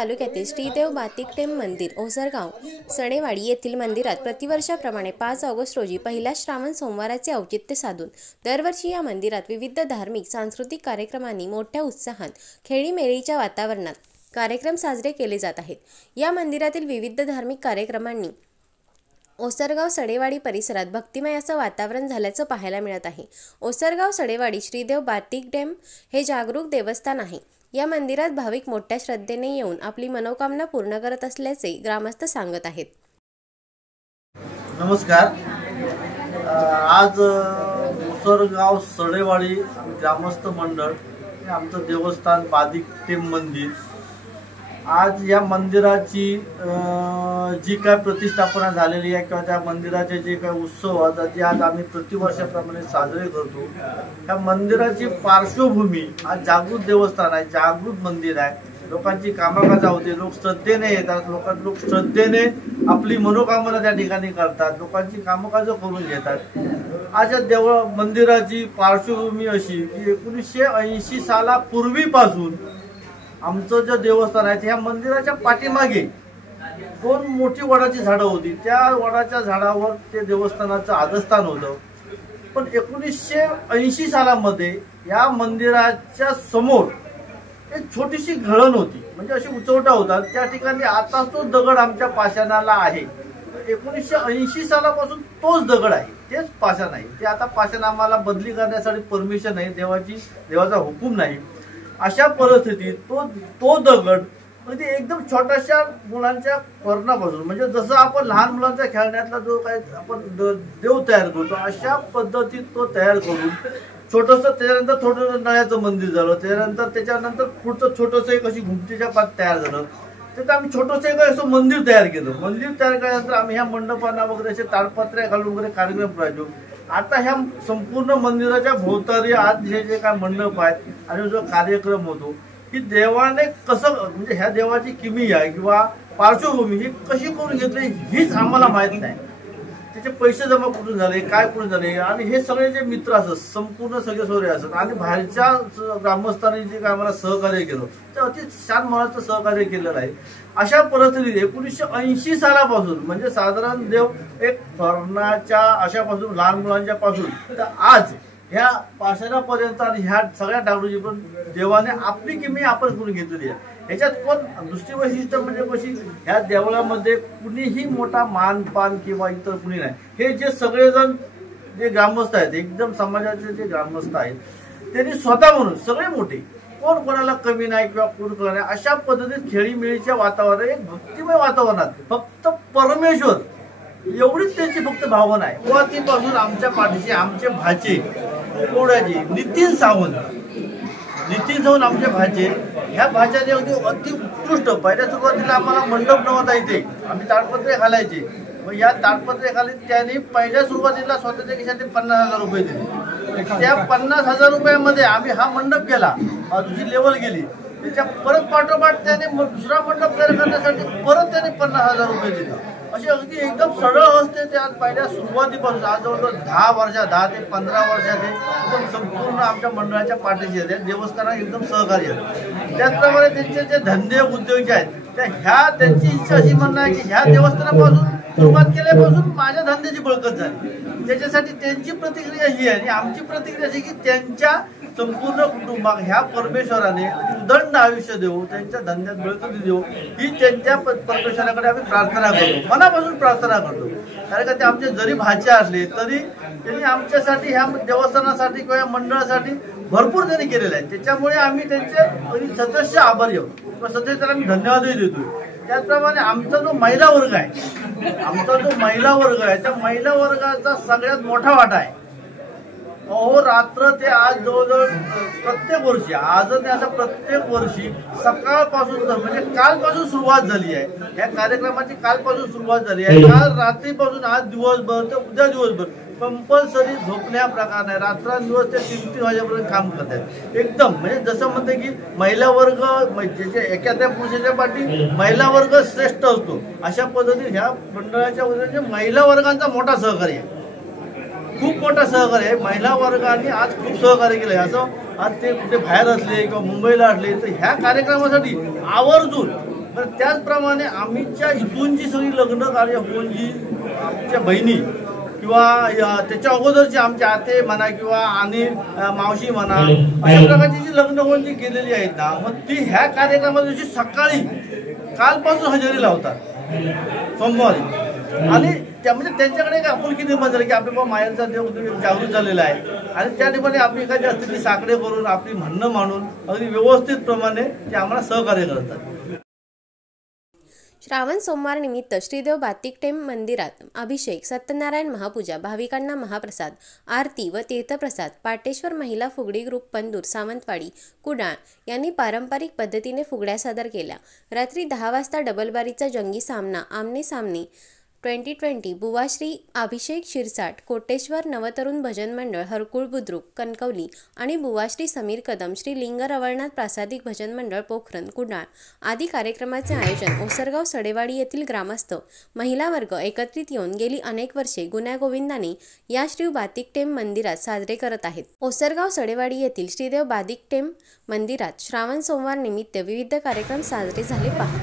तालुक्यातील श्रीदेव बातिकटेम मंदिर ओसरगाव सडेवाडी येथील मंदिरात प्रतिवर्षाप्रमाणे 5 ऑगस्ट रोजी पहिल्या श्रावण सोमवाराचे औचित्य साधून दरवर्षी या मंदिरात विविध धार्मिक सांस्कृतिक कार्यक्रमांनी मोठ्या उत्साहात खेळीमेळीच्या वातावरणात कार्यक्रम साजरे केले जात आहेत। या मंदिरातील विविध धार्मिक कार्यक्रमांनी ओसरगाव सडेवाडी परिसरात भक्तिमय असं वातावरण झाल्याचं पाहायला मिळत आहे। ओसरगाव सडेवाडी श्रीदेव बातिकटेम हे जागरूक देवस्थान आहे। या मंदिरात भाविक मोठ्या श्रद्धेने येऊन आपली मनोकामना पूर्ण करत असल्याचे ग्रामस्थ सांगत आहेत। नमस्कार। आज ओसरगाव सडेवाडी ग्रामस्थ मंडळ आमचं देवस्थान बातिकटेम मंदिर, आज या मंदिराची जी काय प्रतिष्ठापना झालेली आहे किंवा त्या मंदिराचे जे काय उत्सव आता जे आज आम्ही प्रतिवर्षाप्रमाणे साजरे करतो, त्या मंदिराची पार्श्वभूमी आज जागृत देवस्थान आहे, जागृत मंदिर आहे। लोकांची कामकाज होते, लोक श्रद्धेने येतात, लोक श्रद्धेने आपली मनोकामना त्या ठिकाणी करतात, लोकांची कामकाज करून घेतात। आज या मंदिराची पार्श्वभूमी अशी की 1980 सालापूर्वीपासून आमचं जे देवस्थान आहे त्या मंदिराच्या पाठीमागे 2 मोठी वडाची झाडं होती। त्या वडाच्या झाडावर ते देवस्थानाचं आदस्थान होतं। पण 1980 सालामध्ये या मंदिराच्या समोर एक छोटीशी घळण होती, म्हणजे अशी उचवटा होता। त्या ठिकाणी आता तो दगड आमच्या पाषाणाला आहे। 1980 सालापासून तोच दगड आहे, तेच पाषाण आहे। ते आता पाषाण आम्हाला बदली करण्यासाठी परमिशन आहे, देवाचा हुकूम नाही। अशा परिस्थितीत तो दगड म्हणजे एकदम छोट्याशा मुलांच्या कर्णापासून, म्हणजे जसं आपण लहान मुलांच्या खेळण्यातला जो काही आपण देव तयार करतो अशा पद्धतीत तो तयार करून छोटंसं, त्याच्यानंतर छोटंसं नळ्याचं मंदिर झालं, त्याच्यानंतर पुढचं छोटंसं एक अशी घुमटीच्या पात तयार झालं। तर आम्ही छोटंसं एक असं मंदिर तयार केलं। मंदिर तयार केल्यानंतर आम्ही ह्या मंडपांना वगैरे असे ताडपत्र्या घालून वगैरे कार्यक्रम करायचो। आता ह्या संपूर्ण मंदिराच्या भोवताली आज जे काय मंडप आहेत आणि जो कार्यक्रम होतो की देवाने कसं, म्हणजे ह्या देवाची किमी आहे किंवा पार्श्वभूमी ही कशी करून घेतली हीच आम्हाला माहित नाही। त्याचे पैसे जमा कुठून झाले, काय कुठून झाले, आणि हे सगळे जे मित्र असतात संपूर्ण सगळे सोरे असतात आणि बाहेरच्या ग्रामस्थांनी जे काय आम्हाला सहकार्य केलं ते अति छान मनाचं सहकार्य केलेलं आहे। अशा परिस्थितीत 1980 सालापासून म्हणजे साधारण देव एक कर्णाच्या अशापासून लहान मुलांच्या पासून तर आज ह्या पाषाणापर्यंत आणि ह्या सगळ्या डागडूजी पण देवाने आपली किमी आपण करून घेतलेली आहे। ह्याच्यात पण दुसरी वैशिष्ट्य म्हणजे कशी, ह्या देवळामध्ये कुणीही मोठा मानपान किंवा इतर कुणी नाही। हे जे सगळेजण जे ग्रामस्थ आहेत, एकदम समाजाचे जे ग्रामस्थ आहेत, त्यांनी स्वतः म्हणून सगळे मोठे, कोण कोणाला कमी नाही किंवा कोण कोणा नाही, अशा पद्धतीत खेळीमेळीच्या वातावरण, एक भक्तिमय वातावरणात फक्त परमेश्वर एवढीच त्याची फक्त भावना आहे। सुरुवातीपासून आमच्या पाठीशी आमचे भाचे कोड्याचे नितीन सावंत आमचे भाचे, ह्या भाच्याने अति उत्कृष्ट, पहिल्या सुरुवातीला आम्हाला मंडप नव्हता इथे, आम्ही ताडपत्रे घालायचे। मग या ताडपत्रे खाली त्यांनी पहिल्या सुरुवातीला स्वतःच्या खिशात 50,000 रुपये दिले। त्या 50,000 रुपयामध्ये आम्ही हा मंडप केला, दुसरी लेवल गेली। त्याच्या परत पाठोपाठ त्याने दुसरा मंडप तयार करण्यासाठी परत त्याने 50,000 रुपये दिले। असे अगदी एकदम सरळ हस्ते ते आज पहिल्या सुरुवातीपासून आज जवळजवळ 10 ते 15 वर्षाचे एकदम संपूर्ण आमच्या मंडळाच्या पाठीशी आहेत। देवस्थानात एकदम सहकार्य आहे। त्याचप्रमाणे त्यांचे जे धंदे उद्योग जे आहेत त्या त्यांची इच्छा अशी म्हणणं आहे की ह्या देवस्थानापासून सुरुवात केल्यापासून माझ्या धंद्याची बळकत झाली। त्याच्यासाठी त्यांची प्रतिक्रिया ही आहे आणि आमची प्रतिक्रिया अशी की त्यांच्या संपूर्ण कुटुंबात ह्या परमेश्वराने उदंड आयुष्य देऊ, त्यांच्या धंद्यात बळकटी देऊ, ही त्यांच्या परमेश्वराकडे आम्ही प्रार्थना करतो, मनापासून प्रार्थना करतो। कारण का ते आमचे जरी भाचे असले तरी त्यांनी आमच्यासाठी ह्या देवस्थानासाठी किंवा या मंडळासाठी भरपूर त्यांनी केलेलं आहे। त्याच्यामुळे आम्ही त्यांचे सतत आभारी आहोत किंवा सतत त्यांना आम्ही धन्यवादही देतो। त्याचप्रमाणे आमचा जो महिला वर्ग आहे, त्या महिला वर्गाचा सगळ्यात मोठा वाटा आहे। रात्र ते आज जवळजवळ प्रत्येक वर्षी, आज ते असं प्रत्येक वर्षी सकाळपासून म्हणजे कालपासून सुरुवात झाली आहे, या कार्यक्रमाची कालपासून सुरुवात झाली आहे। काल रात्रीपासून आज दिवसभर ते उद्या दिवसभर कंपल्सरी झोपण्या प्रकार नाही, रात्रंदिवस ते 3-3 वाजेपर्यंत काम करतात। एकदम म्हणजे जसं म्हणते की महिला वर्ग म्हणजे एखाद्या पुरुषाच्या पाठी महिला वर्ग श्रेष्ठ असतो, अशा पद्धतीने ह्या मंडळाच्या वतीने महिला वर्गांचा मोठा सहकार्य आहे, खूप मोठा सहकार्य आहे। महिला वर्गाने आज खूप सहकार्य केलं आहे। असं आज ते कुठे बाहेर असले किंवा मुंबईला असले तर ह्या कार्यक्रमासाठी आवर्जून पण त्याचप्रमाणे आमच्या इथून जी सगळी लग्न कार्य होऊन जी आमच्या बहिणी किंवा त्याच्या अगोदरची आमच्या आते म्हणा किंवा आणि मावशी म्हणा अशा प्रकारची जी लग्न होऊन जी गेलेली आहेत ना, मग ती ह्या कार्यक्रमात दिवशी सकाळी कालपासून हजेरी लावतात सोमवारी. आणि त्या म्हणजे त्यांच्याकडे एक आपुलकी निर्माण झाली की आपल्या माहेरचा देव जागृत झालेला आहे आणि त्या ठिकाणी आपली एखादी असते ती साकडे करून आपली म्हणणं मांडून अगदी व्यवस्थित प्रमाणे ते आम्हाला सहकार्य करतात. श्रावण सोमवार निमित्त श्रीदेव बातिक टेम्प मंदिरात अभिषेक, सत्यनारायण महापूजा, भाविकांना महाप्रसाद, आरती व तीर्थप्रसाद. पाटेश्वर महिला फुगडी ग्रुप पंदूर, सावंतवाडी, कुडाळ यांनी पारंपरिक पद्धतीने फुगड्या सादर केल्या. रात्री 10 वाजता डबलबारीचा जंगी सामना आमने सामने 2020 बुवाश्री अभिषेक शिरसाट, कोटेश्वर नवतरुण भजन मंडळ, हरकुळ बुद्रुक, कणकवली आणि बुवाश्री समीर कदम, श्री लिंग रवळनाथ प्रासादिक भजन मंडळ, पोखरण, कुडाळ आदी कार्यक्रमाचे आयोजन ओसरगाव सडेवाडी येथील ग्रामस्थ महिला वर्ग एकत्रित येऊन गेली अनेक वर्षे गुण्यागोविंदाने या श्री बातिक टेम्प मंदिरात साजरे करत आहेत. ओसरगाव सडेवाडी येथील श्रीदेव बातिक टेम्प मंदिरात श्रावण सोमवार निमित्त विविध कार्यक्रम साजरे झाले. पहा.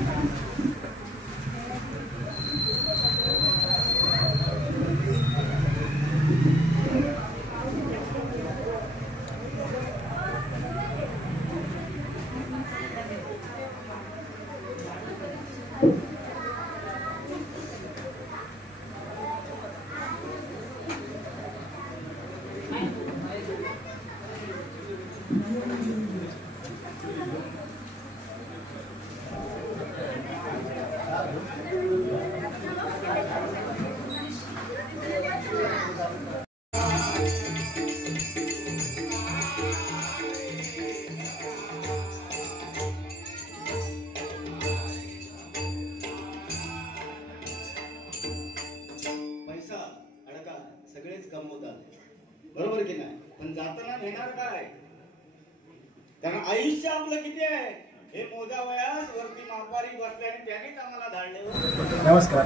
सगळेच कमवतात, बरोबर की नाही? पण जाताना नेणार काय? कारण आयुष्य आपलं किती आहे हे मोजावयास वरती मापारी बसले आणि त्यानेच आम्हाला धाडले. नमस्कार.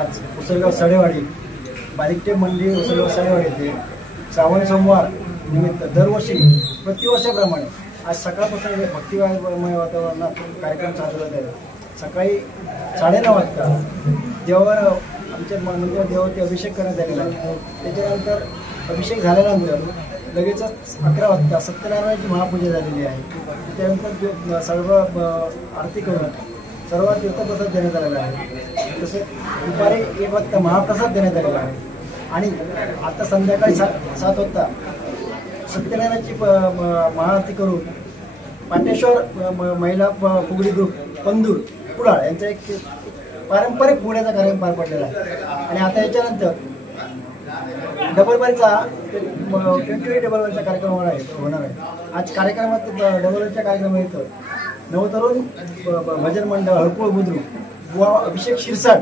आज उसळगाव सडेवाडी बातिक टेम्प मंदिर उसळगाव सडेवाडी येथे श्रावण सोमवार निमित्त दरवर्षी प्रतिवर्षाप्रमाणे आज सकाळपासून भक्तिमय वातावरणात कार्यक्रम चालू होत आहे. सकाळी 9:30 वाजता देवावर आमच्या मंदिरात देवावरती अभिषेक करण्यात आलेला आहे. त्याच्यानंतर अभिषेक झाल्यानंतर लगेचच 11 वाजता सत्यनारायणाची महापूजा झालेली आहे. त्यानंतर सर्व आरती करून सर्व तीर्थप्रसाद देण्यात आलेला आहे. तसेच दुपारी 1 वाजता महाप्रसाद देण्यात आलेला आहे. आणि आता संध्याकाळी 7 वाजता सत्यनारायणाची महाआरती करून पाटेश्वर महिला फुगडी ग्रुप पंदूर कुडाळ यांचा एक पारंपरिक फुगड्याचा कार्यक्रम पार पडलेला आहे. आणि आता याच्यानंतर डबलबारीचा 20 डबलबारीचा कार्यक्रम होणार आहे. आज कार्यक्रमात डबलबारीच्या कार्यक्रमात नवतरुण भजन मंडळ हरकुळ बुद्रुक बुवा अभिषेक शिरसाट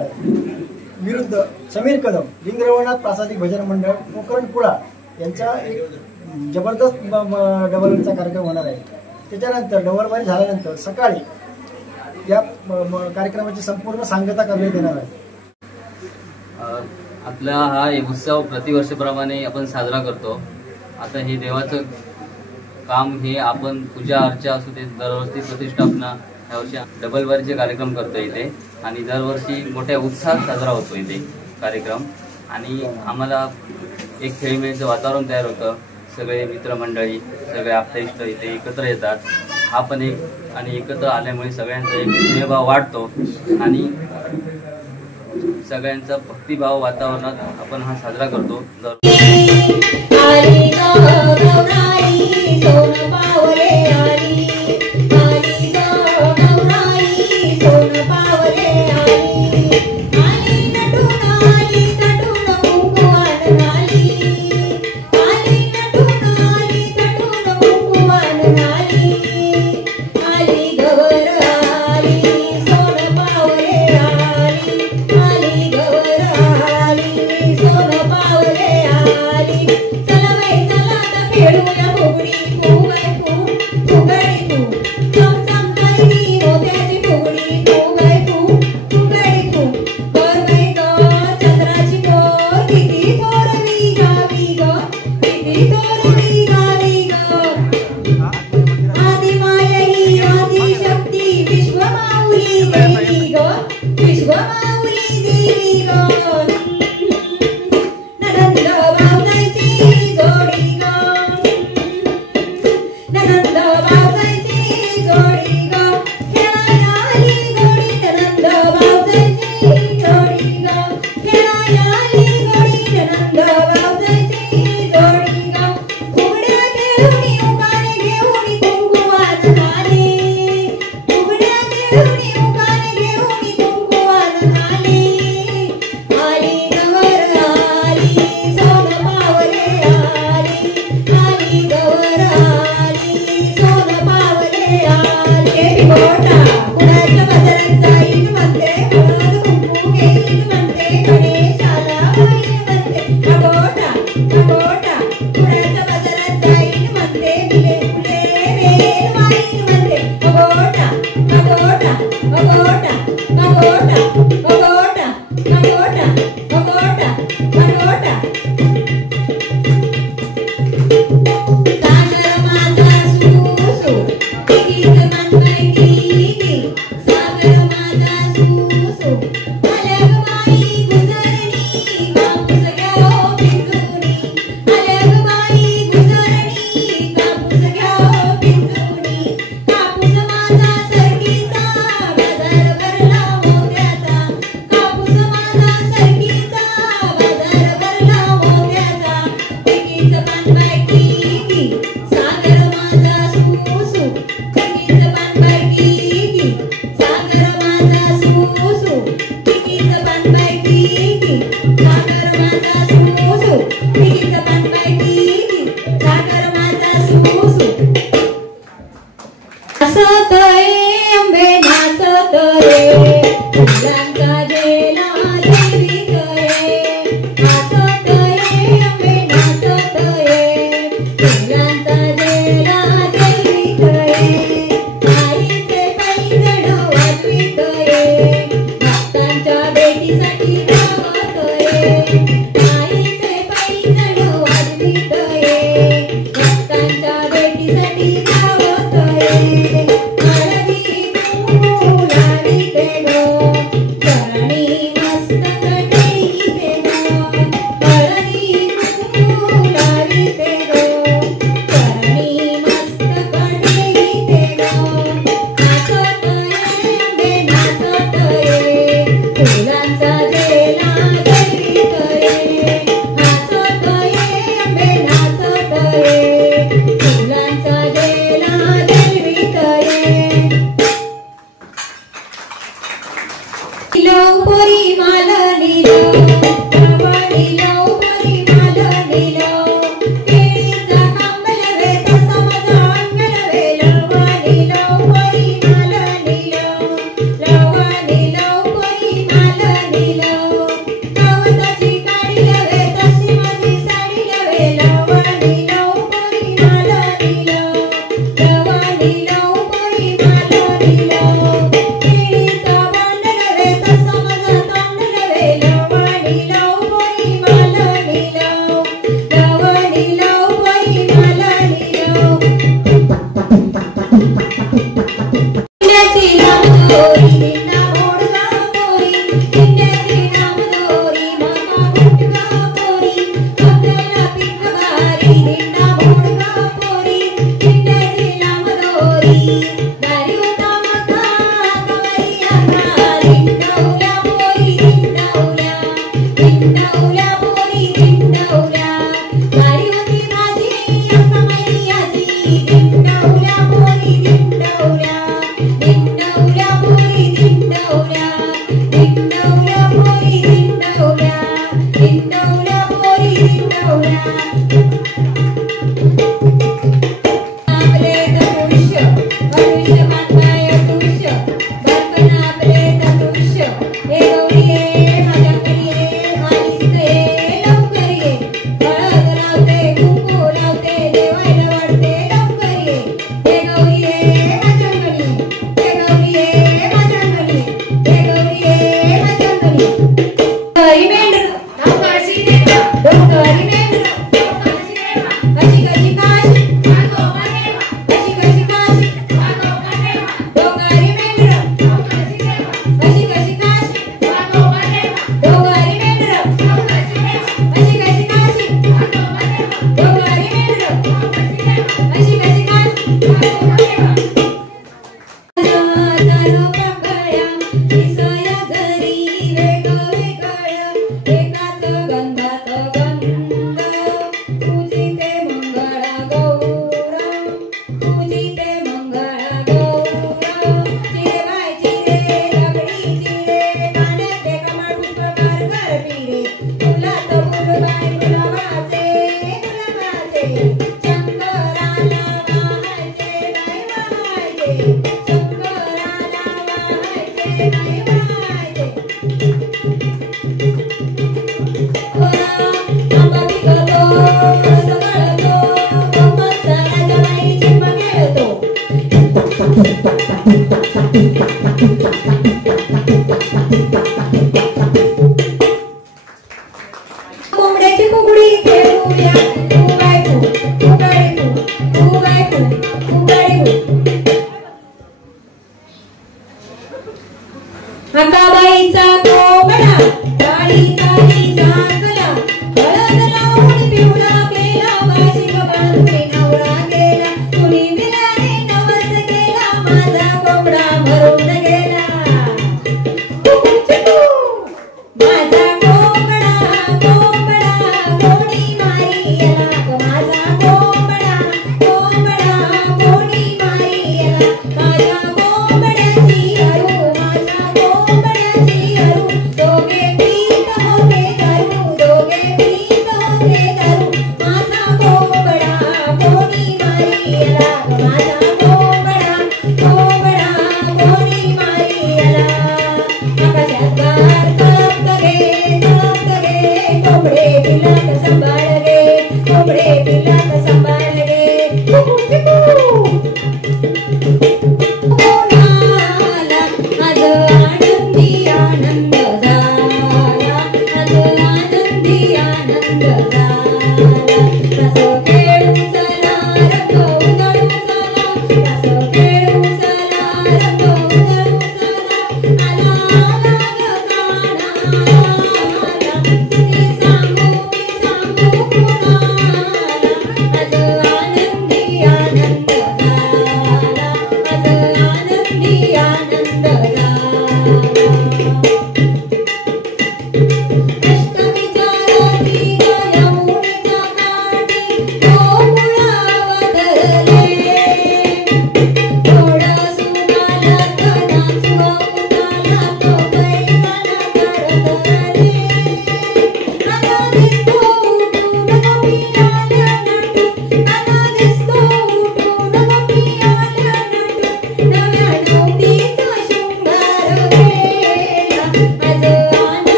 विरुद्ध समीर कदम लिंग रवळनाथ प्रासादिक भजन मंडळ पोखरण कुडाळ यांचा एक जबरदस्त डबलबारीचा कार्यक्रम होणार आहे. त्याच्यानंतर डबलबारी झाल्यानंतर सकाळी या कार्यक्रमाची संपूर्ण सांगता करण्यात येणार आहे. आपला हा उत्सव प्रतिवर्षाप्रमाणे आपण साजरा करतो. आता हे देवाचं काम हे आपण पूजा अर्चा असू दे, दरवर्षी प्रतिष्ठापना, यावर्षी डबलबारीचे कार्यक्रम करतो इथे आणि दरवर्षी मोठ्या उत्साहात साजरा होतो इथे कार्यक्रम. आणि आम्हाला एक खेळीमेळीचं वातावरण तयार होतं. सगळे मित्रमंडळी, सगळे आप्तेष्ट इथे एकत्र येतात. हा पण एक आणि एकत्र आल्यामुळे सगळ्यांचा एक स्नेहभाव वाढतो आणि सगळ्यांचा भक्तिभाव वातावरणात आपण हा साजरा करतो. चला बाई चला आता खेळूया फुगडी, फुगडी वेगळं वेगळं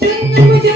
चुंटू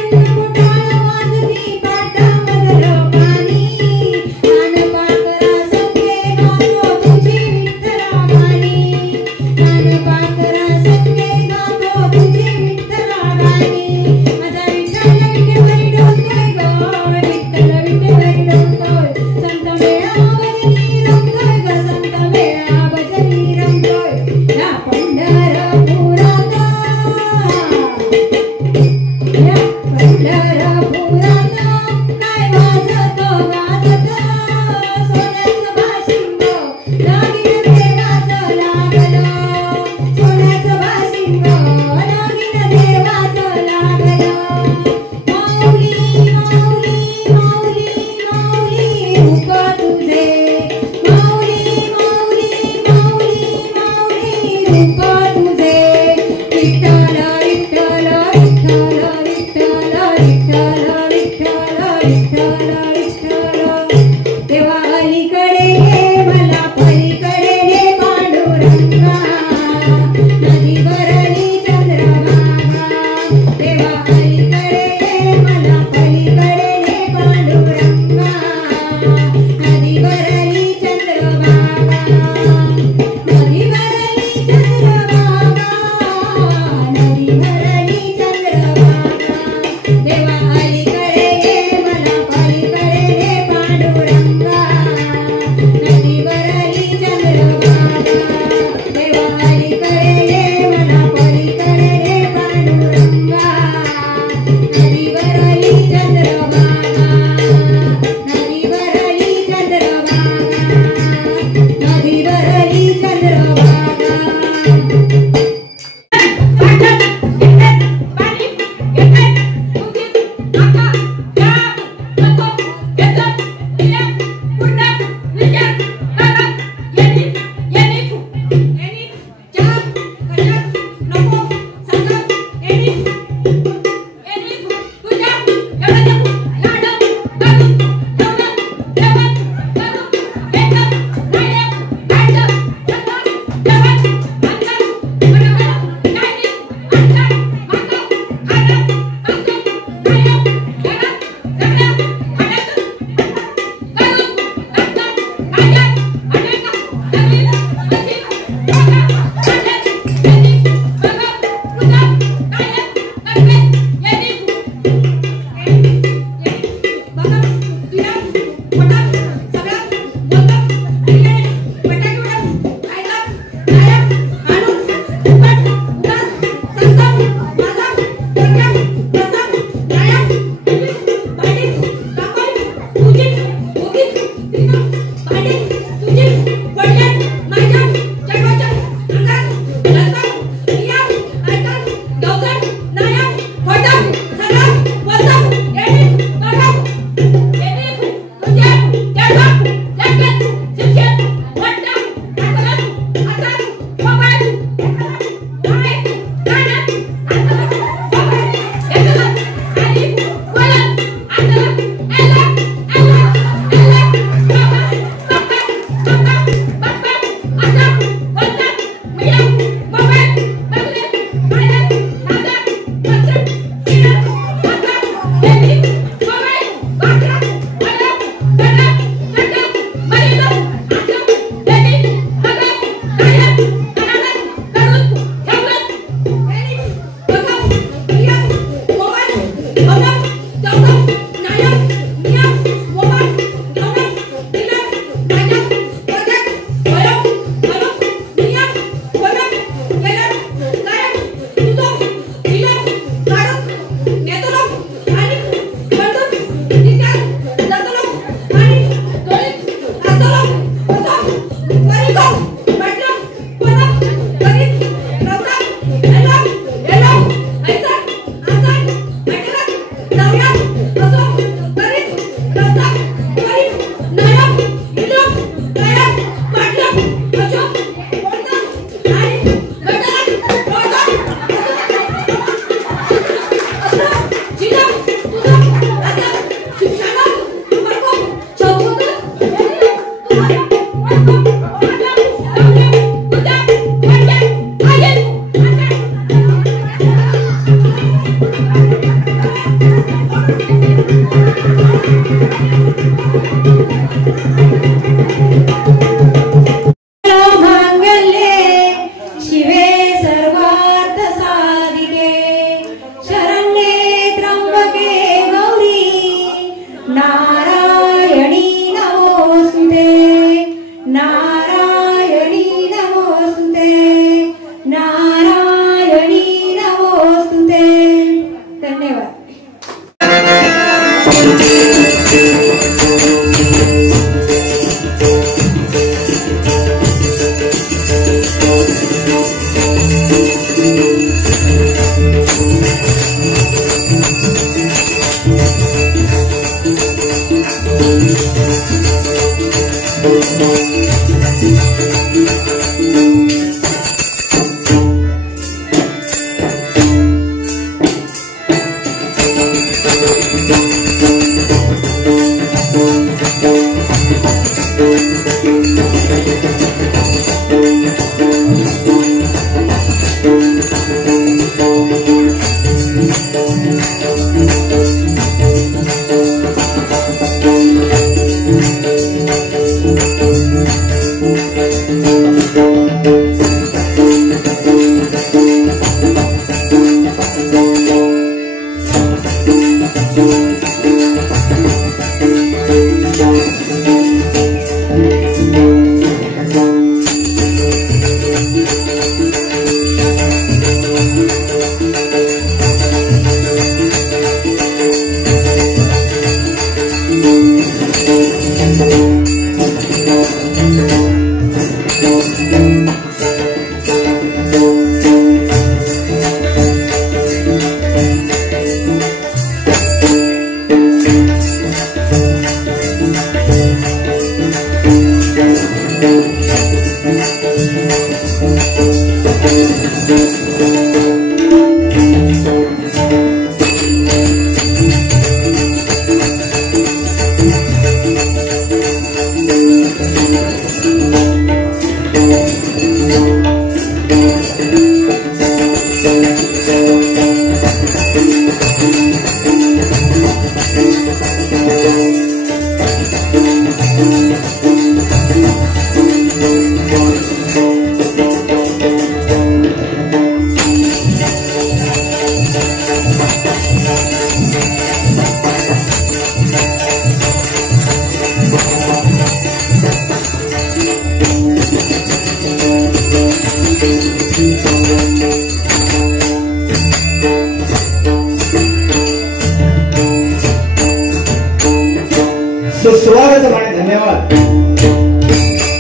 सुस्वागत आणि धन्यवाद।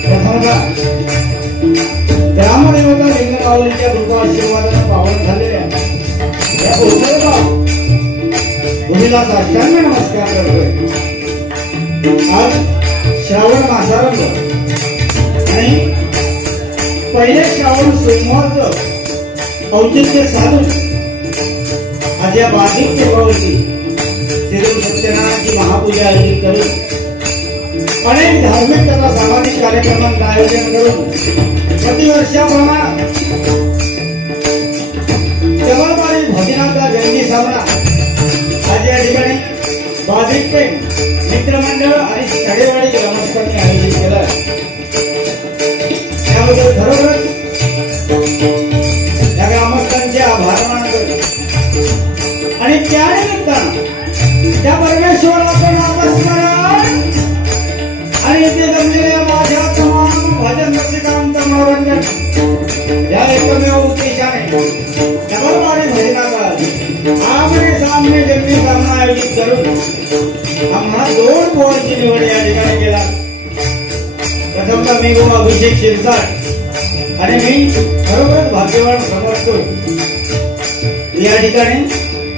प्रथमतः ग्रामदेवता लिंगमाऊलीच्या कृपा आशीर्वादाने पावन झालेल्या या उत्सवाला भूमीला साष्टांग नमस्कार करतोय। आज श्रावण मासारंभ आणि पहिले श्रावण सोमवारचं औचित्य साधून आज या बाधिक देवावरती तिरुपती सत्यनारायणाची महापूजा आयोजित करून अनेक धार्मिक तथा सामाजिक कार्यक्रमांचं आयोजन करून प्रतिवर्षाप्रमाणे जबलमारी भगिनाचा जंगी सामना आज या ठिकाणी बाधिक मित्रमंडळ आणि सडेवाडी ग्रामस्थांनी आयोजित केला। त्याबद्दल खरोखरच या ग्रामस्थांचे आभार मानतो। आणि त्यानिमित्तानं त्या परमेश्वराचं नामस्मरण आणि इथे जमलेल्या माझ्या तमाम भजन रसिकांचं मनोरंजन या एकमेव उद्देशाने डबलवाडी भजनाचा आमने सामने जन्मी सामना आयोजित करून आम्हा 2 पोळांची निवड या ठिकाणी केला. प्रथमतः मी गोवा अभिषेक शिरसाट आणि मी खरोखरच भाग्यवान समजतोय. या ठिकाणी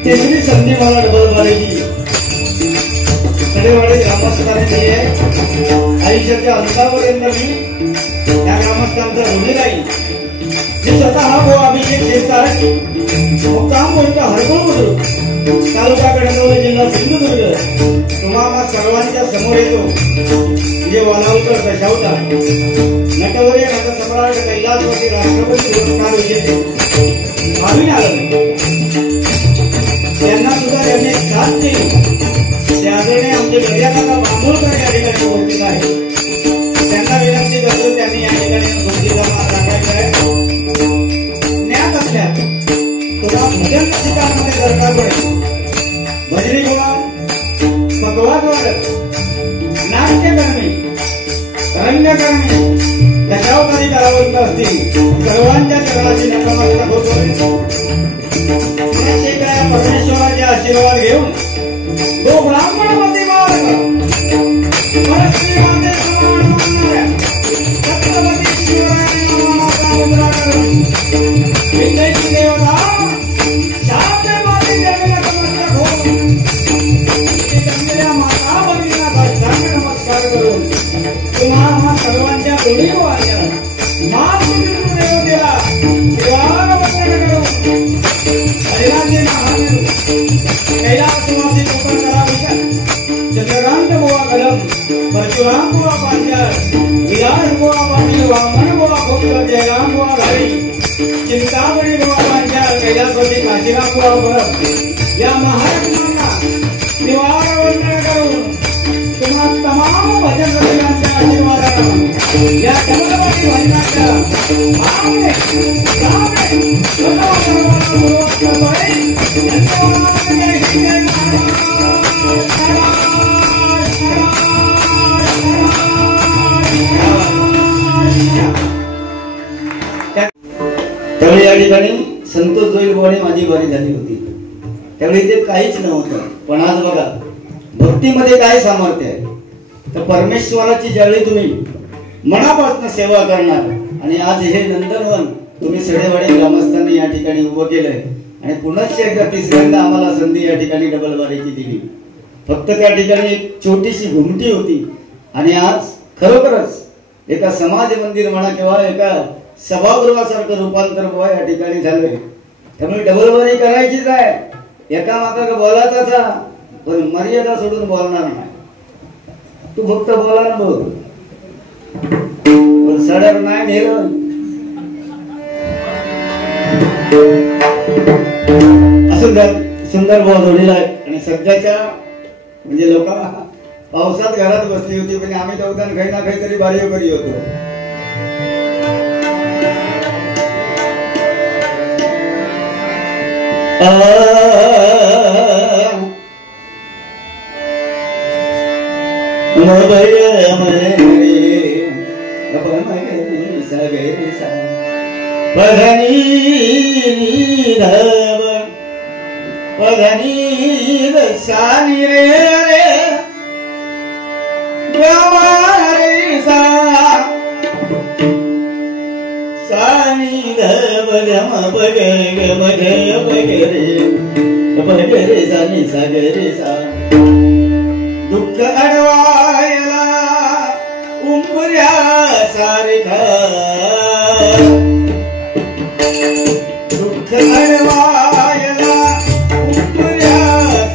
तिसरी संधी मला डबलवाडीची सडेवाडी ग्रामस्थांनी दिली आहे. आयुष्याच्या अंतापर्यंत मी त्या ग्रामस्थांचा ऋणी राहील. मी स्वतः गोवा अभिषेक शिरसाट मुक्काम पोस्ट हरकुळ बुद्रुक तालुका कणकवली जिल्हा सिंधुदुर्ग तुम्हाला सर्वांच्या समोर येतो. म्हणजे वालावकर दशावता नटवर्य नटसम्राट कैलासवासी राष्ट्रपती पुरस्कार विजेते भाविन आलं त्यांना सुद्धा त्यांनी साथ दिली. त्या आदरणीय आमचे गजानन बांबुळकर या ठिकाणी उपस्थित आहे. त्यांना विनंती करतो त्यांनी या ठिकाणी गोष्टीचा मात टाकायचा आहे. ज्ञात असल्यास तुला भजन रसिकांमध्ये दरकार पडेल. भजनी गोवा पकवादवादक नाट्यकर्मी रंगकर्मी दशावतारी कलावंत असतील सर्वांच्या चरणाची नतमस्तक होतो. परमेश्वराचे आशीर्वाद घेऊन तो ब्राह्मण प्रतिमार्ग परस्त्री माते समान मानणाऱ्या छत्रपती शिवरायांनी नामाचा मुद्रा करून विद्येची देवता शांत माते जगाला नमस्कार होऊन जन्मलेल्या माता भगिनींना साष्टांग नमस्कार करून तुम्हा सर्वांच्या दोन्ही वाच्या मातृ देवतेला देवाला वंदन करून हरिनाथजी महादेव कैलासवासी कोकण कलाविषय चंद्रकांत गोवा कलम परशुराम गोवा पांचाळ विलास गोवा पाटील वामन गोवा खोकर जयराम गोवा घाडी चिंतामणी गोवा पांचाळ कैलासवासी काशीराम गोवा परब या महाराष्ट्रांना निवार वंदन करून तुम्हा तमाम भजन रसिकांच्या आशीर्वादानं या डबलवाडी भजनाच्या आमने सामने त्यावेळी या ठिकाणी संतोष जोईलवाणी माझी बारी झाली होती. त्यावेळी ते काहीच नव्हतं. पण आज बघा भक्तीमध्ये काय सामर्थ्य आहे. तर परमेश्वराची ज्यावेळी तुम्ही मनापासून सेवा करणार आणि आज हे नंदनवन तुम्ही सडेवाडी ग्रामस्थांनी या ठिकाणी उभं केलंय आणि पुनश्च एकदा तिसऱ्यांदा आम्हाला संधी या ठिकाणी डबलवाडीची दिली. फक्त त्या ठिकाणी एक छोटीशी घुमटी होती आणि आज खरोखरच एका समाज मंदिर म्हणा किंवा एका सभागृहासारखं रूपांतर बुवा या ठिकाणी झालंय. त्यामुळे डबलवाडी करायचीच आहे. एका मात्र बोलायचा पण मर्यादा सोडून बोलणार नाही. तू फक्त बोला ना बघ पण सडर नाही नेलं. असं सुंदर भाव जोडीला आहे. आणि सध्याच्या म्हणजे लोक पावसात घरात बसली होती पण आम्ही चौकान काही ना काहीतरी बारीव करी होतो. पधनी सानी रे रे सानी धम बगे बगे बगे सानी सागरे सा दुःख अडवायला उंबऱ्या सारखा दुःख अडवायला उंबऱ्या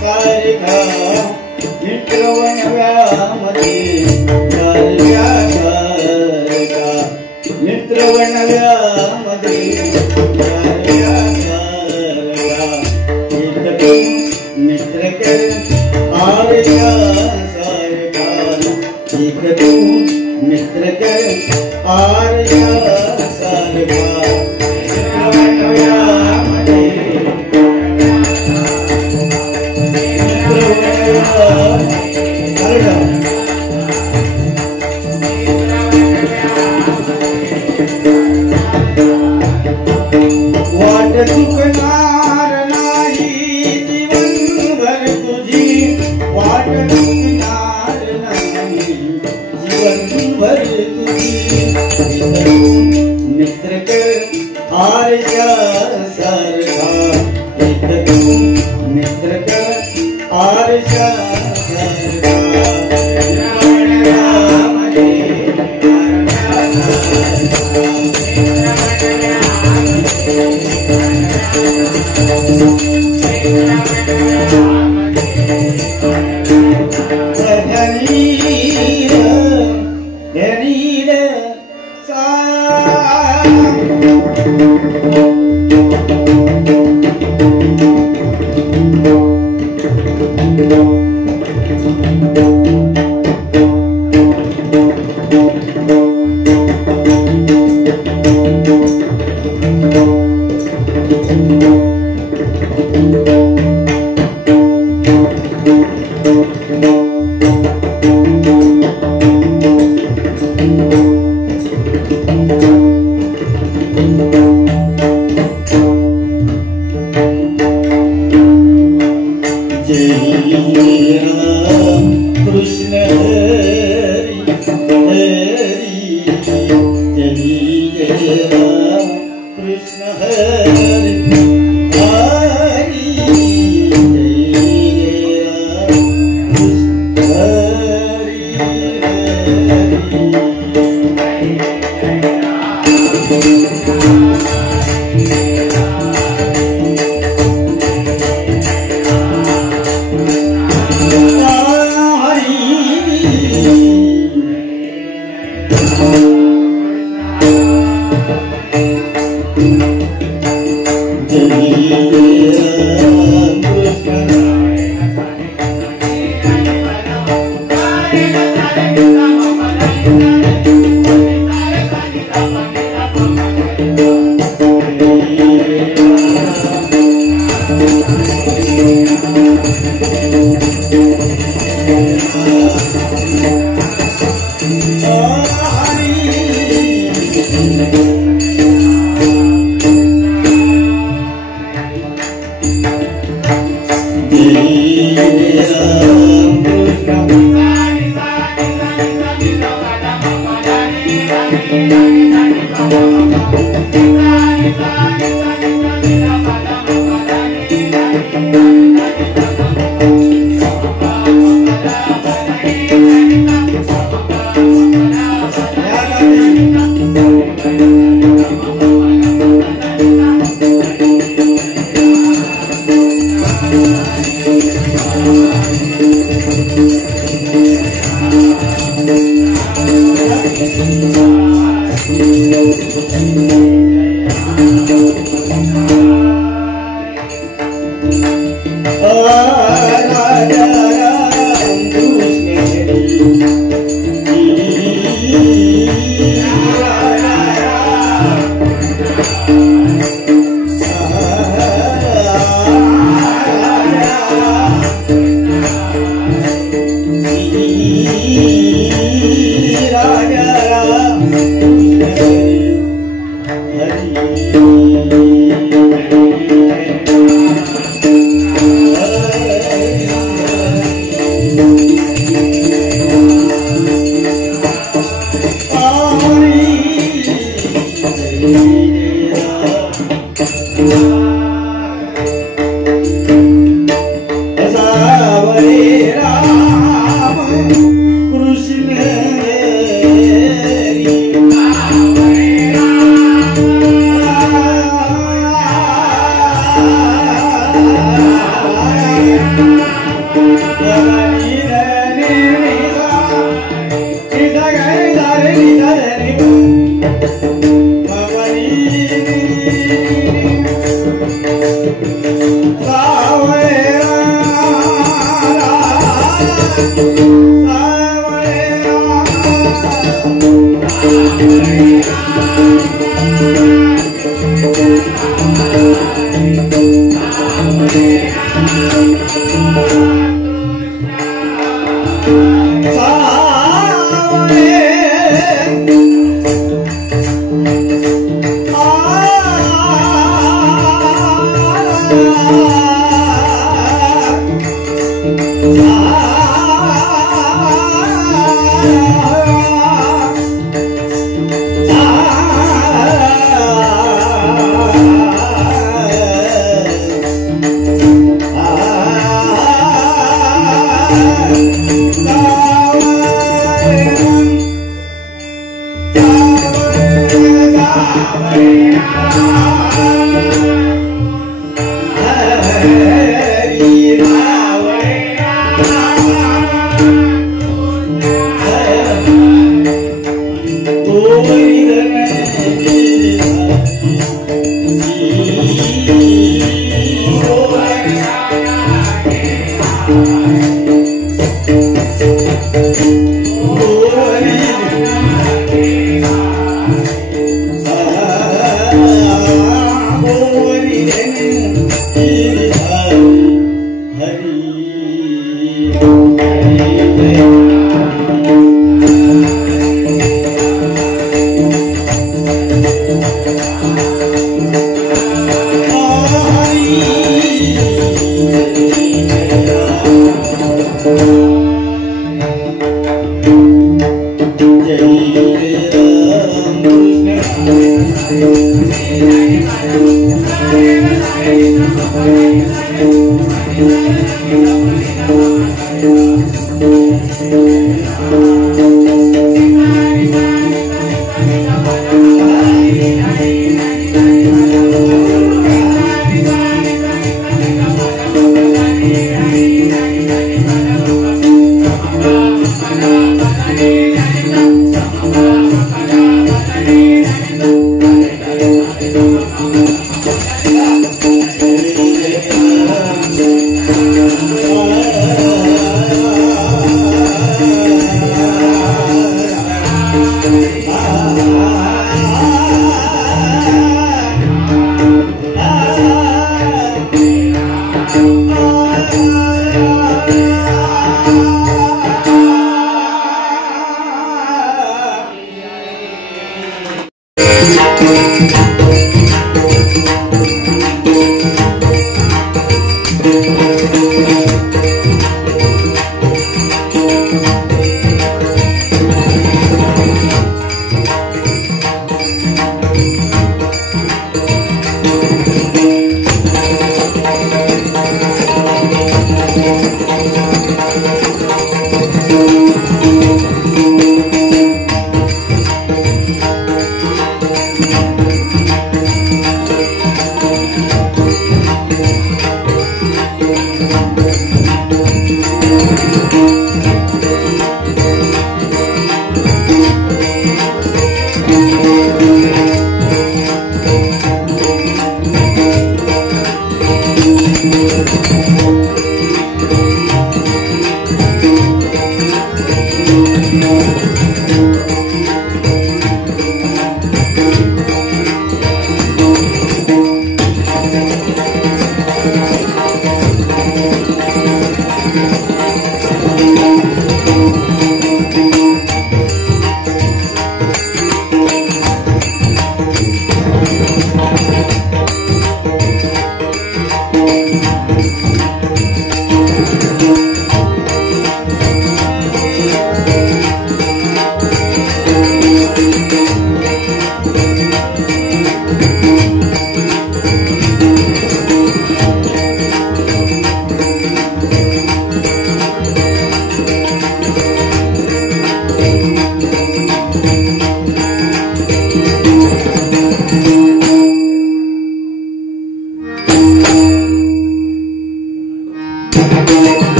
सारखा मित्रवणव्यामध्ये गारव्या सारखा मित्रवणव्यामध्ये गारव्या सारखा मित्र कर आर्या सारखा एक तू मित्र कर आर्या सारखा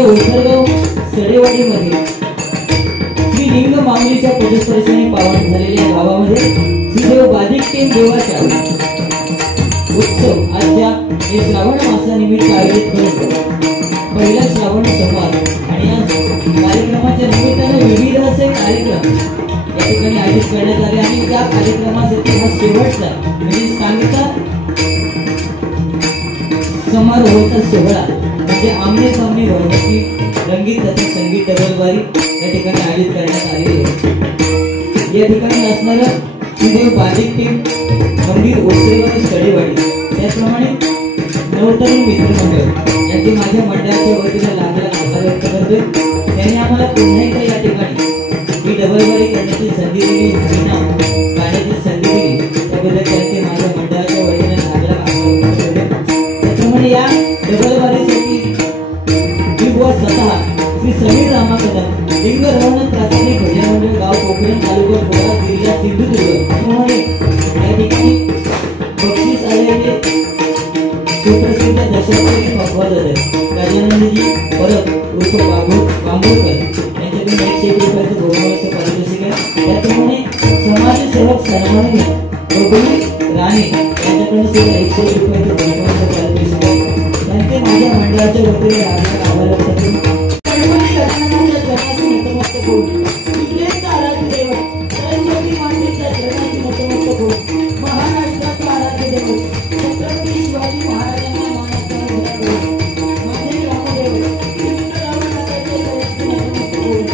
या ओसरगाव सडेवाडीमध्ये श्री लिंग माऊलीच्या पदस्पर्शाने पावन झालेल्या गावामध्ये श्रीदेव बाधिक टेम देवाचा उत्सव आजच्या या श्रावण मासानिमित्त आयोजित करून पहिला श्रावण सोमवार आणि या कार्यक्रमाच्या निमित्ताने विविध असे कार्यक्रम या ठिकाणी आयोजित करण्यात आले आणि त्या कार्यक्रमासाठी हा शेवटचा म्हणजे सांगीचा समारोहाचा सोहळा म्हणजे आमने सामने वर्णची रंगीत तथा संगीत डबलबारी या ठिकाणी आयोजित करण्यात आलेली आहे। या ठिकाणी असणारं श्रीदेव बाधिक टीम मंदिर ओसरेवाडी सडेवाडी त्याचप्रमाणे नवतरुण मित्रमंडळ यांची माझ्या मंडळाच्या वतीने लाखला आभार व्यक्त करतोय। त्यांनी आम्हाला पुन्हा एकदा या ठिकाणी ही डबलबारी करण्याची संधी दिली, गाण्याची संधी दिली, त्याबद्दल त्यांचे माझ्या मंडळाच्या वतीने लाखला आभार व्यक्त करतोय। त्याचप्रमाणे या डबलबारीसाठी मी बुवा स्वतः श्री समीर रामा कदम लिंग रवण प्राथमिक भजन मंडळ गाव कोकण तालुका बोरा जिल्हा सिंधुदुर्ग त्यामुळे या ठिकाणी बक्षीस आलेले सुप्रसिद्ध दशावतारी भगवत गजाननजी परत उर्फ बांबोळकर यांच्याकडून 101 रुपयाचं बहुमानाचं पारितोषिक आहे। त्याचप्रमाणे समाजसेवक सन्माननीय बबली राणे यांच्याकडून सुद्धा 101 रुपयाचं बहुमानाचं पारितोषिक आहे। त्यांचे माझ्या मंडळाच्या वतीने आभार व्यक्त करतो। गणपती गजाननाच्या चरणाची नतमस्तक होऊन विघ्नेश्वर आराध्य दैवत सरस्वती मातेच्या चरणाची नतमस्तक होऊन महाराष्ट्राचं आराध्य दैवत छत्रपती शिवाजी महाराजांना मानाचा मुजरा करून माझे ग्रामदेव लिंगराव नाथाच्या चरणाची नतमस्तक होऊन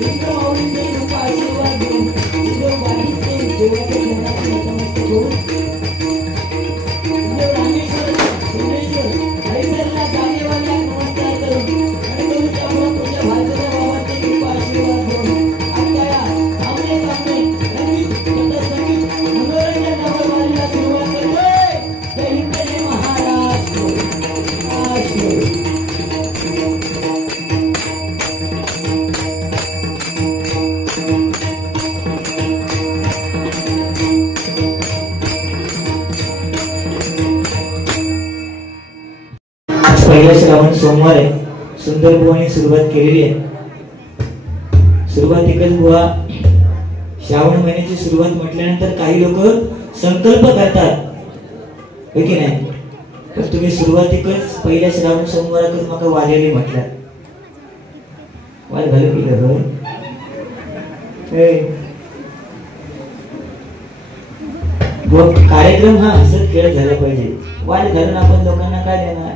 लिंग माऊलींचे कृपा आशीर्वाद घेऊन श्रीदेव बाधिकचे देवाच्या चरणाची नतमस्तक होऊन श्रीदेव रामेश्वर सोमेश्वर हरिहरला जागेवाला नमस्कार करून गणगौरीच्या महापूजा भारताच्या बाबांचे कृपा आशीर्वाद घेऊन आजच्या आमने सामने रंगीत तथा संगीत मनोरंजन डबलबारीला सुरुवात करतोय। जय हिंद जय महाराष्ट्र। पहिला श्रावण सोमवार आहे। सुंदर बुवांनी सुरुवात केलेली आहे। सुरुवातीकच बुवा श्रावण महिन्याची सुरुवात म्हटल्यानंतर काही लोक संकल्प करतात हो की नाही, पण तुम्ही सुरुवातीकच पहिल्या श्रावण सोमवाराकच माका वालेली म्हटलं वाल घालू केलं कार्यक्रम हा हसत खेळत झाला पाहिजे। वाल घालून आपण लोकांना काय देणार?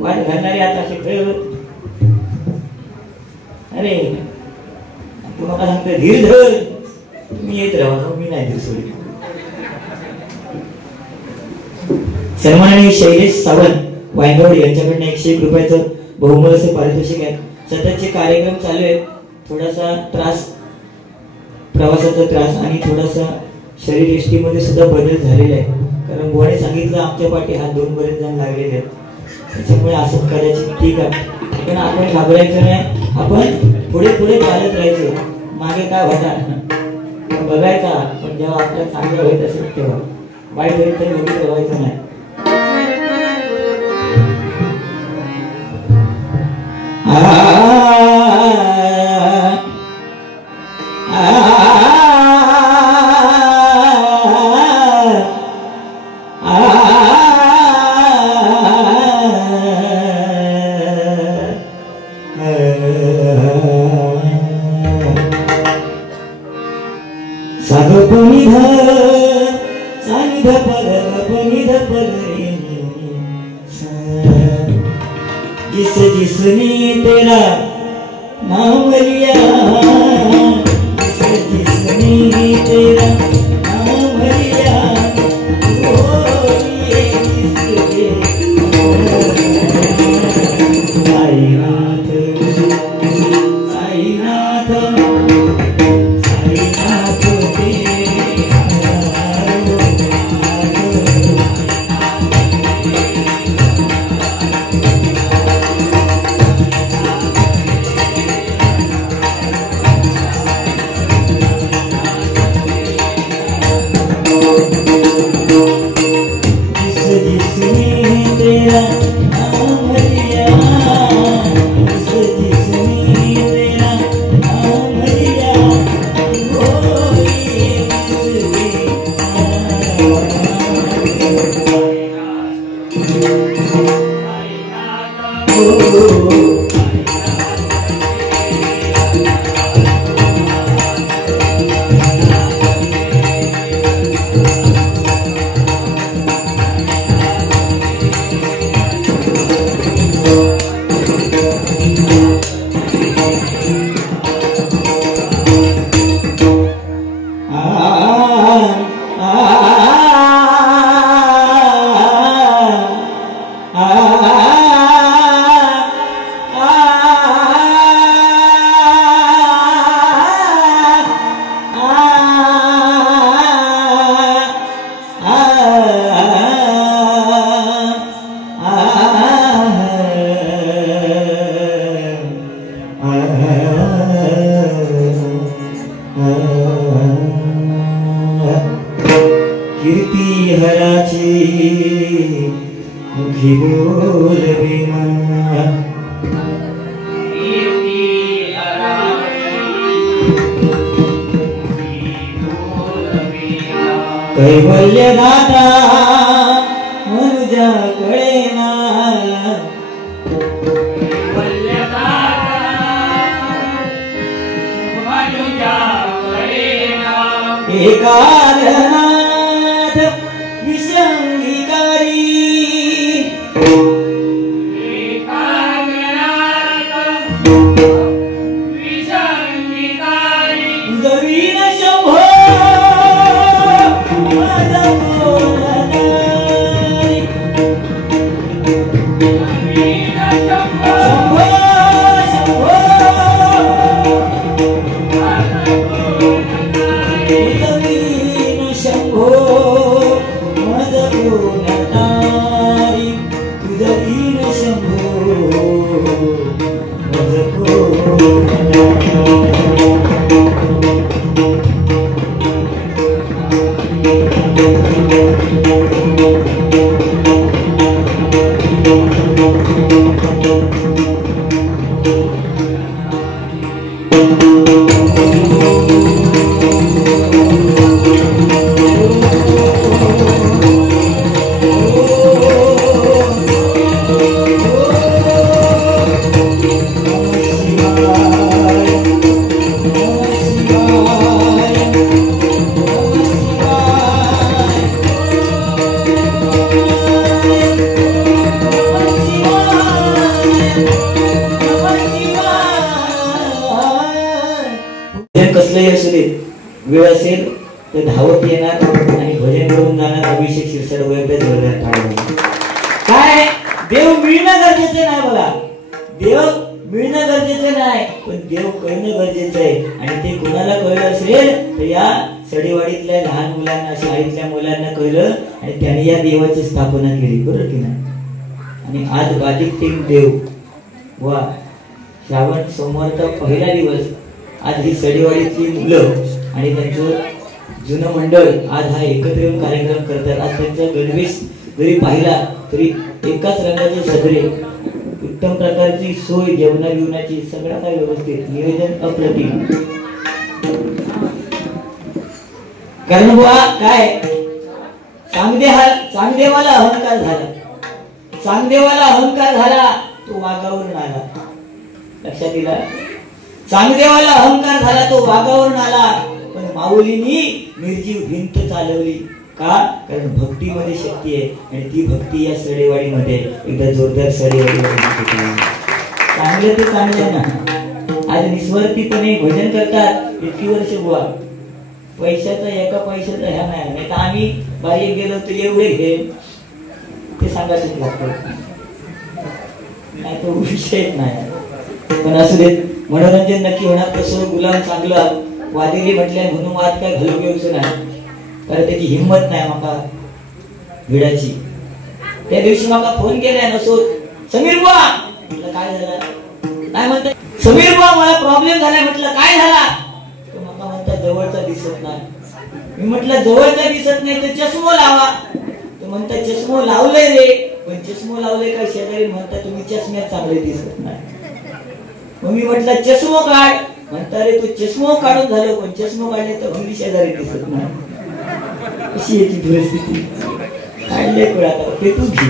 वाल घालणारे आता असे खेळ अरे तू नका सांगतो धीर धर, तुम्ही येत राहा मी नाही धीर सोडली। सन्माननीय शैलेश सावंत वायगवडी यांच्याकडनं 101 रुपयाचं बहुमूल्य पारितोषिक आहे। सततचे कार्यक्रम चालू आहेत। थोडासा त्रास प्रवासाचा त्रास आणि थोडासा शरीर यष्टीमध्ये सुद्धा बदल झालेला आहे, कारण बुवाने सांगितलं आमच्या पाठी हात 2 बरेच जण लागलेले आहेत, त्याच्यामुळे असं कदाचित ठीक आहे, पण आपण घाबरायचं नाही, आपण पुढे पुढे चालत राहायचं। मागे काय होता बघायचा, पण जेव्हा आपल्याला चांगलं होत असेल तेव्हा वाईट होईल तरी उभी ठेवायचं नाही। जिसने तेरा नाम लिया, जिसने तेरा नाम लिया, वो ये किसके साईनाथ साईनाथ साईनाथ तेरे कीर्ती हराची मुखी बोलवे मना कैवल्य दाता मनुजा कळेना एकानाथ विषंगिकारी जवीन शंभो माझा कोणतारी शंभो शंभो जवीन शंभो माझा कोणतारी जवीन शंभो माझा कसलंही असू दे, वेळ असेल तर धावत येणार आणि भजन करून जाणार. अभिषेक शिरसाट एकदा जोरदार टाळ्या. काय देव मिळणं गरजेचं नाही, बघा देव मिळणं गरजेचं नाही, पण देव कळणं गरजेचं आहे. आणि ते कोणाला कळलं असेल तर या सडेवाडीतल्या लहान मुलांना, शाळेतल्या मुलांना कळलं आणि त्याने या देवाची स्थापना केली, बरोबर की नाही. आणि आज बाधिक टेम देव वा श्रावण सोमवारचा पहिला दिवस. आज ही सडेवाडीतली मुलं आणि त्यांचं जुनं मंडळ आज हा एकत्र येऊन कार्यक्रम करतात. आज त्यांचा गणवेश जरी पाहिला तरी एकाच रंगाचे सदरे, उत्तम प्रकारची सोय, जेवणा बिवणाची सगळं काय व्यवस्थित, नियोजन अप्रतिम. कारण बुवा काय चांगदेवाला अहंकार झाला, चांगदेवाला अहंकार झाला तो वाघावरून आला. लक्षात दिला, चांगदेवाला अहंकार झाला तो वाघावरून आला. पण माऊलींनी निर्जीव भिंत चालवली. का? कारण भक्तीमध्ये शक्ती आहे आणि ती भक्ती या सडेवाडीमध्ये. एकदा जोरदार सडेवाडी. चांगलं ते चांगलं ना. आज निस्वार्थीपणे भजन करतात इतकी वर्ष बुवा. पैशाचा एका पैशाचा ह्या नाही तर आम्ही बाहेर गेलो तर एवढे घे ते सांगायचं लागतं, नाही तो विषयच नाही. पण असू देत, मनोरंजन नक्की होणार. कसं गुलाम चांगलं वादिली म्हटल्या म्हणून वाद काय घालू घेऊच नाही, कारण त्याची हिंमत नाही माका भिडाची. त्या दिवशी माका फोन केलाय नसो, समीर बुवा म्हटलं काय झालं, काय म्हणतात समीर बुवा मला प्रॉब्लेम झालाय. म्हटलं काय झाला, तो माका म्हणतात जवळचा दिसत नाही. मी म्हटलं जवळचा दिसत नाही तर चष्मो लावा. तो म्हणतात चष्मो लावलंय रे, पण चष्मो लावलंय काय शेजारी म्हणतात तुम्ही चष्म्यात चांगले दिसत नाही. मग मी म्हटलं चष्मो काढ, म्हणता रे तो चष्मो काढून झालं, पण चष्मो काढले तर भंगी शेजारी दिसत नाही. अशी याची परिस्थिती. काढले पण आता ते तू घे.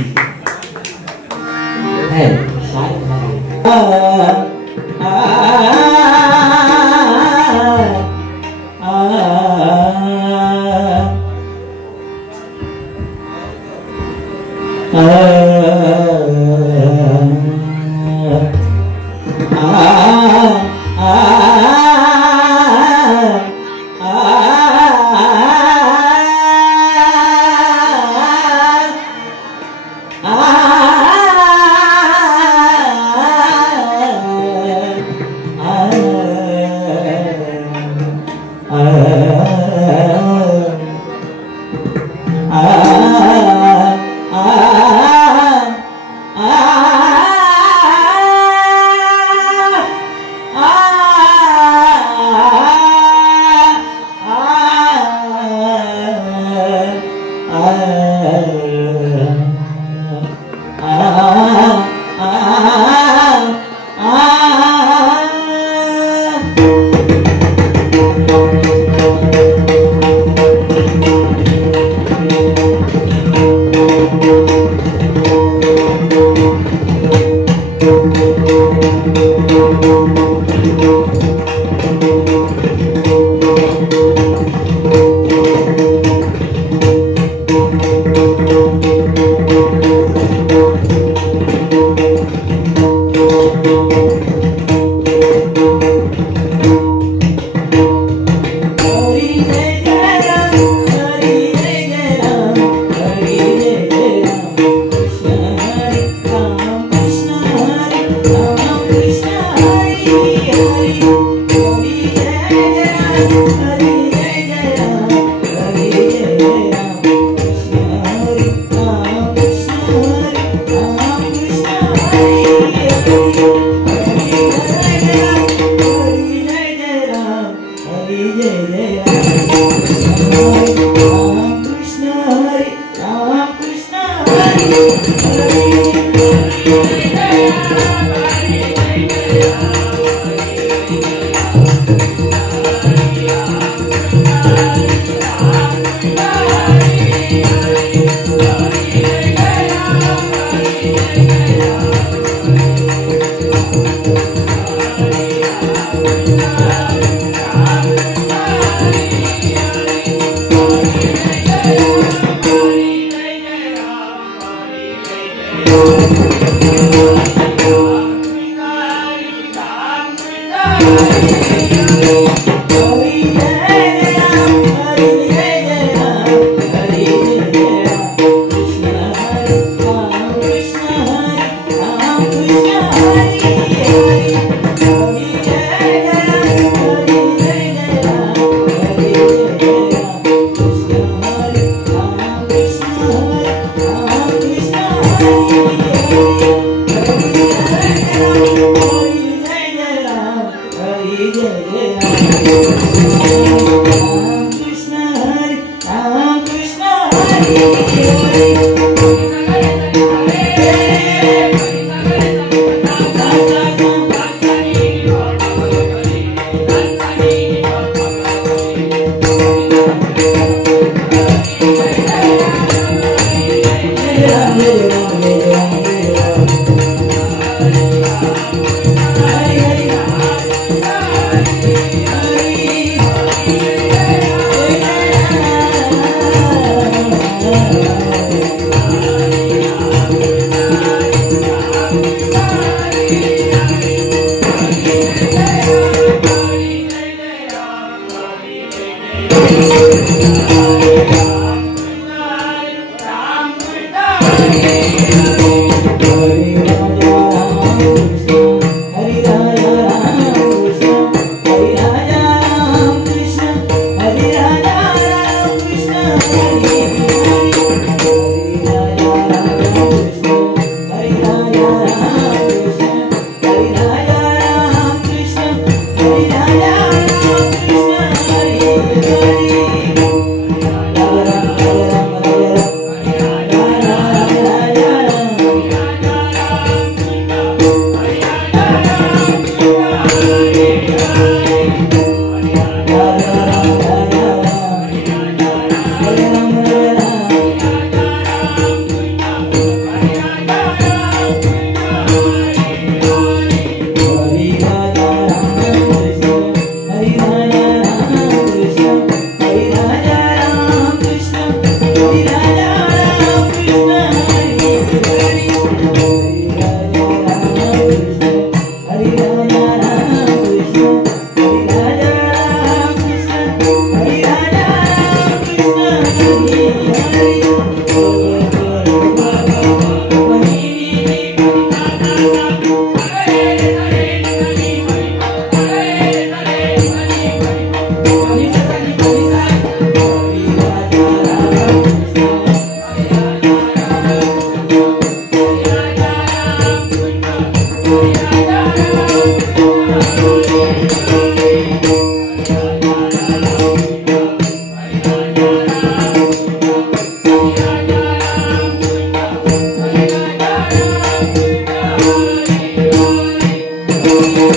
Thank you.